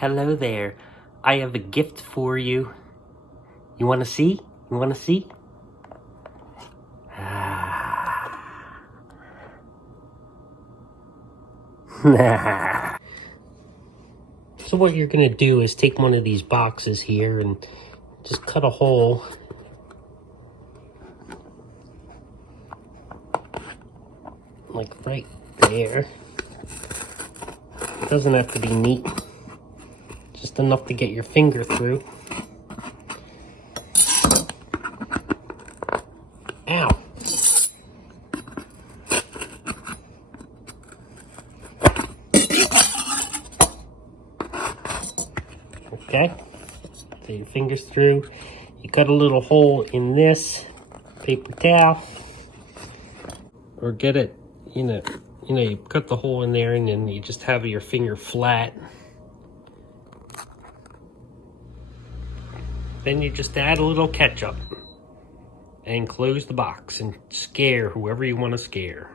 Hello there. I have a gift for you. You want to see? You want to see? So what you're going to do is take one of these boxes here and just cut a hole. Like right there. It doesn't have to be neat. Just enough to get your finger through. Ow. Okay. So your fingers through. You cut a little hole in this paper towel. Or get it, you cut the hole in there and then you just have your finger flat. Then you just add a little ketchup and close the box and scare whoever you want to scare.